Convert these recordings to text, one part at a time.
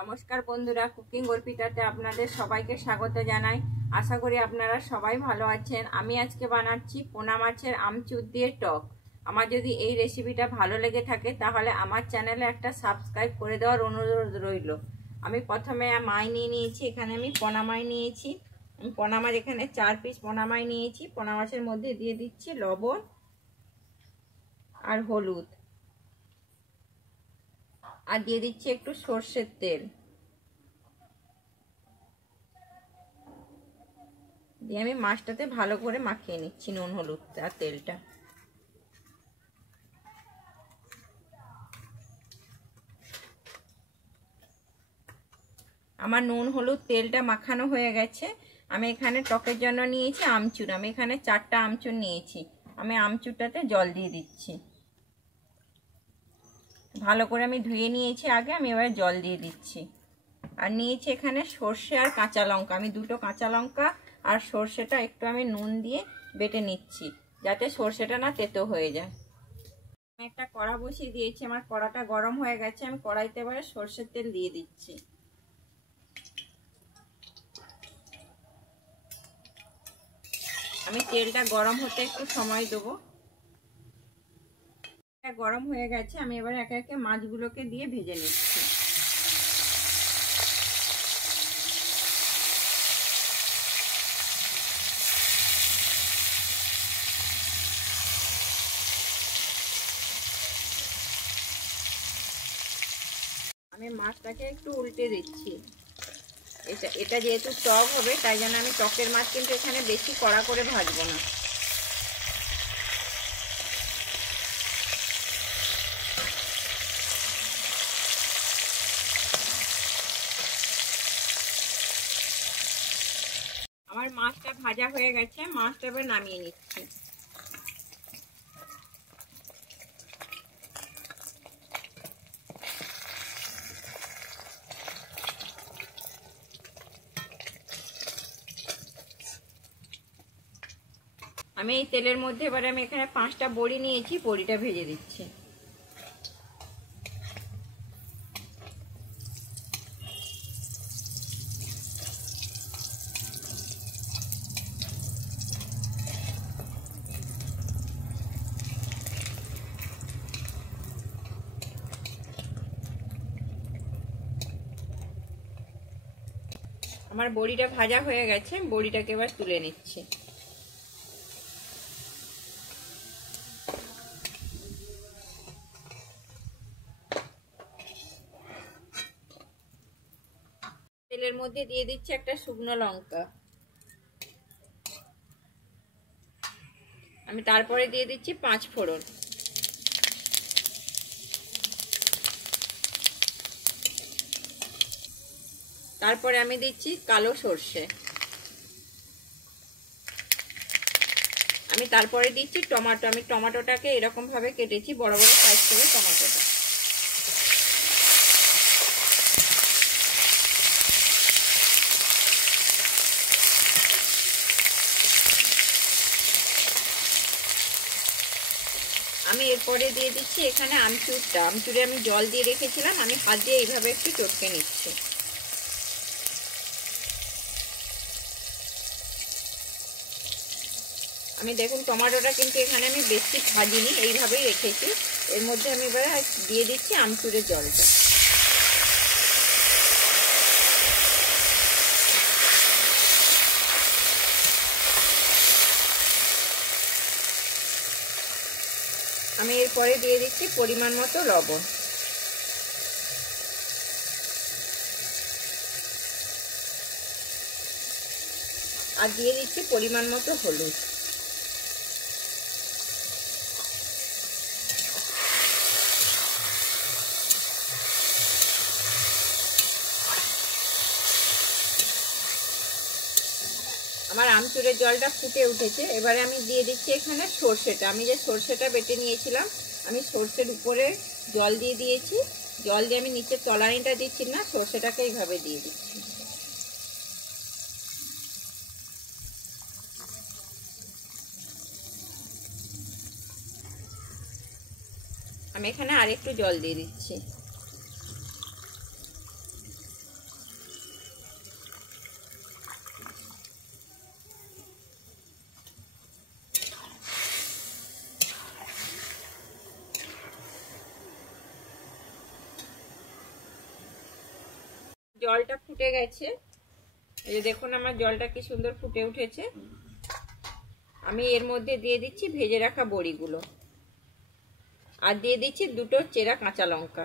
নমস্কার বন্ধুরা, কুকিং অর্পিতাতে আপনাদের সবাইকে স্বাগত জানাই। আশা করি আপনারা সবাই ভালো আছেন। আমি আজকে বানাচ্ছি পোনা মাছের আমচুর দিয়ে টক। আমার যদি এই রেসিপিটা ভালো লেগে থাকে তাহলে আমার চ্যানেলে একটা সাবস্ক্রাইব করে দেওয়ার অনুরোধ রইল। আমি প্রথমে মাছ নিয়ে নিয়েছি, এখানে আমি পোনা মাছ নিয়েছি। পোনা মাছ এখানে 4 পিস পোনা মাছ নিয়েছি। পোনা মাছের মধ্যে দিয়ে দিচ্ছি লবণ আর হলুদ, আর দিয়ে দিচ্ছি একটু সর্ষের তেল। দিয়ে আমি মাছটাতে ভালো করে মাখিয়ে নিচ্ছি নুন হলুদ আর তেলটা। আমার নুন হলুদ তেলটা মাখানো হয়ে গেছে। আমি এখানে টকের জন্য নিয়েছি আমচুর। আমি এখানে 4টা আমচুর নিয়েছি। আমি আমচুরটাতে জল দিয়ে দিচ্ছি। ভালো করে আমি ধুয়ে নিয়েছি আগে, আমি এবার জল দিয়ে দিচ্ছি। আর নিয়েছি এখানে সর্ষে আর কাঁচা লঙ্কা। আমি 2টো কাঁচা লঙ্কা আর সর্ষেটা একটু আমি নুন দিয়ে বেটে নিচ্ছি, যাতে সর্ষেটা না তেতো হয়ে যায়। আমি একটা কড়া বসিয়ে দিয়েছি, আমার কড়াটা গরম হয়ে গেছে। আমি কড়াইতে এবারে সর্ষের তেল দিয়ে দিচ্ছি। আমি তেলটা গরম হতে একটু সময় দেবো। গরম হয়ে গেছে, আমি এবার একে একে মাছগুলোকে দিয়ে ভেজে নিচ্ছি। আমি মাছটাকে একটু উল্টে দিচ্ছি। এটা যেহেতু টক হবে তাই জন্য আমি টকের মাছ কিন্তু এখানে বেশি কড়া করে ভাজবো না। আমার মাছটা ভাজা হয়ে গেছে, মাছটা এবার নামিয়ে নিচ্ছি। আমি এই তেলের মধ্যে এবারে আমি এখানে 5টা বড়ি নিয়েছি, বড়িটা ভেজে দিচ্ছি। আমার বড়িটা ভাজা হয়ে গেছে, বড়িটাকে এবার তুলে নিচ্ছি। তেলের মধ্যে দিয়ে দিচ্ছি একটা শুকনো লঙ্কা। আমি তারপরে দিয়ে দিচ্ছি 5 ফোড়ন। তারপরে আমি দিচ্ছি কালো সর্ষে। আমি তারপরে দিচ্ছি টমেটো। আমি টমেটোটাকে এরকম ভাবে কেটেছি, বড় বড় সাইজ করে টমেটোটা। আমি এরপরে দিয়ে দিচ্ছি এখানে আমচুরটা। আমচুরে আমি জল দিয়ে রেখেছিলাম, আমি হাত দিয়ে এইভাবে একটু চটকে নিচ্ছি। আমি দেখুন টমেটোটা কিন্তু এখানে আমি বেশি ভাজিনি, এইভাবেই রেখেছি। এর মধ্যে আমি এবার দিয়ে দিচ্ছি আমচুরের জলটা। আমি এরপরে দিয়ে দিচ্ছি পরিমাণ মতো লবণ। আর দিয়ে দিচ্ছি পরিমাণ মতো হলুদ। আমার আমচুরের জলটা ফুটে উঠেছে। এবারে আমি দিয়ে দিচ্ছি এখানে সর্ষেটা। আমি যে সর্ষেটা বেটে নিয়েছিলাম, আমি সর্ষের উপরে জল দিয়ে দিয়েছি। জল দিয়ে আমি নিচের তলানিটা দিচ্ছি না, সর্ষেটাকে এইভাবে দিয়ে দিচ্ছি। আমি এখানে আরেকটু জল দিয়ে দিচ্ছি। জলটা ফুটে গেছে। এই যে দেখুন আমার জলটা কি সুন্দর ফুটে উঠেছে। আমি এর মধ্যে দিয়ে দিচ্ছি ভেজে রাখা বড়িগুলো আর দিয়ে দিচ্ছি 2টো চেরা কাঁচা লঙ্কা।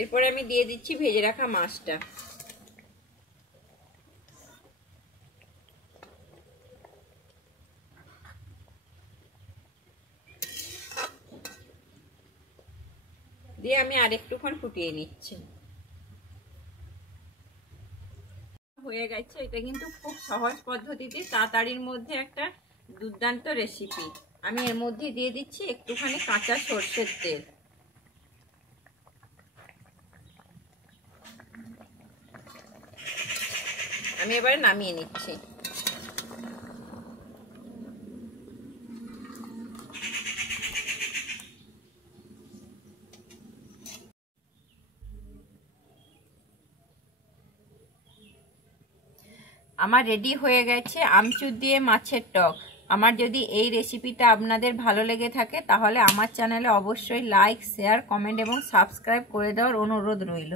এরপরে আমি দিয়ে দিচ্ছি ভেজে রাখা মাছটা। দিয়ে আমি আরেকটুক্ষণ ফুটিয়ে নিচ্ছি। হয়ে গেছে। এটা কিন্তু খুব সহজ পদ্ধতিতে তাড়াতাড়ির মধ্যে একটা দুর্দান্ত রেসিপি। আমি এর মধ্যে দিয়ে দিচ্ছি একটুখানি কাঁচা সরষের তেল। আমি এবারে নামিয়ে নিচ্ছি। আমার রেডি হয়ে গেছে আমচুর দিয়ে মাছের টক। আমার যদি এই রেসিপিটা আপনাদের ভালো লেগে থাকে তাহলে আমার চ্যানেলে অবশ্যই লাইক, শেয়ার, কমেন্ট এবং সাবস্ক্রাইব করে দেওয়ার অনুরোধ রইল।